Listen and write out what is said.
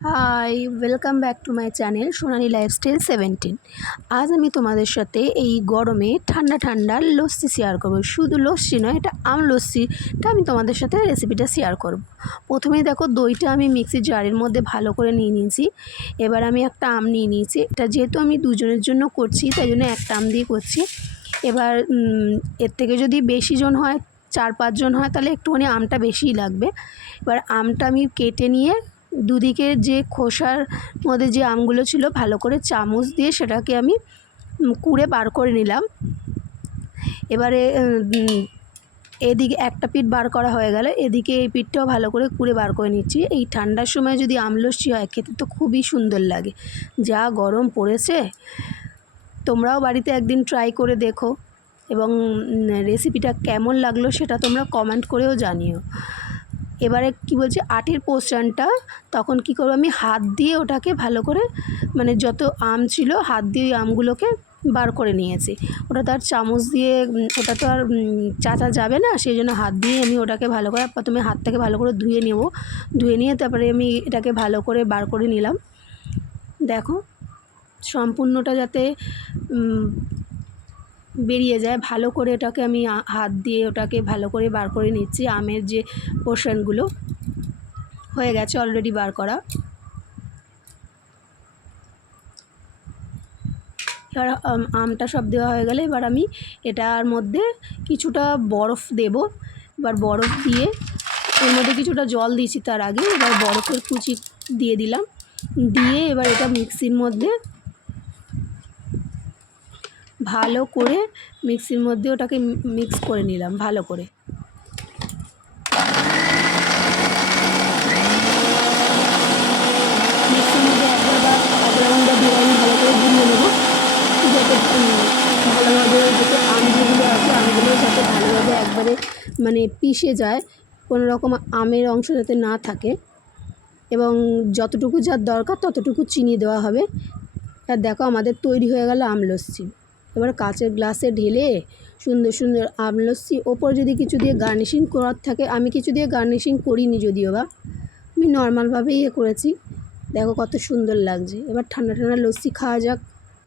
High, welcome back to my channel Sonali lifestyle 17। আজ আমি তোমাদের সাথে এই গরমে ঠান্ডা ঠান্ডা লস্যি শেয়ার করবো। শুধু লস্যি নয়, এটা আম লস্যিটা আমি তোমাদের সাথে রেসিপিটা শেয়ার করব। প্রথমেই দেখো, দইটা আমি মিক্সির জারের মধ্যে ভালো করে নিয়ে নিয়েছি। এবার আমি একটা আম নিয়ে নিয়েছি। এটা যেহেতু আমি দুজনের জন্য করছি, তাই জন্য একটা আম দিয়ে করছি। এবার এর থেকে যদি বেশি জন হয়, 4-5 জন হয়, তাহলে একটুখানি আমটা বেশিই লাগবে। এবার আমটা আমি কেটে নিয়ে দুদিকে যে খোসার মধ্যে যে আমগুলো ছিল, ভালো করে চামচ দিয়ে সেটাকে আমি কুড়ে বার করে নিলাম। এবারে এদিকে একটা পিঠ বার করা হয়ে গেল, এদিকে এই পিঠটাও ভালো করে কুড়ে বার করে নিচ্ছি। এই ঠান্ডার সময় যদি আম লস্যি হয়, খেতে তো খুবই সুন্দর লাগে। যা গরম পড়েছে, তোমরাও বাড়িতে একদিন ট্রাই করে দেখো এবং রেসিপিটা কেমন লাগলো সেটা তোমরা কমেন্ট করেও জানিও। এবারে কি বলছি, আটির পোর্শনটা তখন কি করবো, আমি হাত দিয়ে ওটাকে ভালো করে, মানে যত আম ছিল হাত দিয়ে ওই আমগুলোকে বার করে নিয়েছি। ওটা তো আর চামচ দিয়ে, ওটা তো আর চাচা যাবে না, সেই জন্য হাত দিয়ে আমি ওটাকে ভালো করে, প্রথমে হাতটাকে ভালো করে ধুয়ে নেব। ধুয়ে নিয়ে তারপরে আমি এটাকে ভালো করে বার করে নিলাম। দেখো, সম্পূর্ণটা যাতে বেরিয়ে যায়, ভালো করে এটাকে আমি হাত দিয়ে ওটাকে ভালো করে বার করে নিচ্ছি। আমের যে পোর্শনগুলো হয়ে গেছে অলরেডি বার করা। এবার আমটা সব দেওয়া হয়ে গেলে এবার আমি এটার মধ্যে কিছুটা বরফ দেব। এবার বরফ দিয়ে এর মধ্যে কিছুটা জল দিয়েছি তার আগে। এবার বরফের কুচি দিয়ে দিলাম, দিয়ে এবার এটা মিক্সির মধ্যে ভালো করে ওটাকে মিক্স করে নিলাম ভালো করে। মিক্সির মধ্যে একবার বা এক রাউন্ড বা 2 রাউন্ড ভালো করে গুলিয়ে নেব, যাতে ভালোভাবে, যাতে আম যেগুলো আছে আমগুলো যাতে ভালোভাবে একবারে মানে পিষে যায়, কোনো রকম আমের অংশ যাতে না থাকে। এবং যতটুকু যার দরকার ততটুকু চিনি দেওয়া হবে। আর দেখো, আমাদের তৈরি হয়ে গেল আম লস্যি। এবার কাচের গ্লাসে ঢেলে সুন্দর সুন্দর আম লস্যি, ওপর যদি কিছু দিয়ে গার্নিশিং করার থাকে, আমি কিছু দিয়ে গার্নিশিং করিনি যদিও বা, আমি নর্মালভাবেই করেছি। দেখো কত সুন্দর লাগছে। এবার ঠান্ডা ঠান্ডা লস্যি খাওয়া যাক।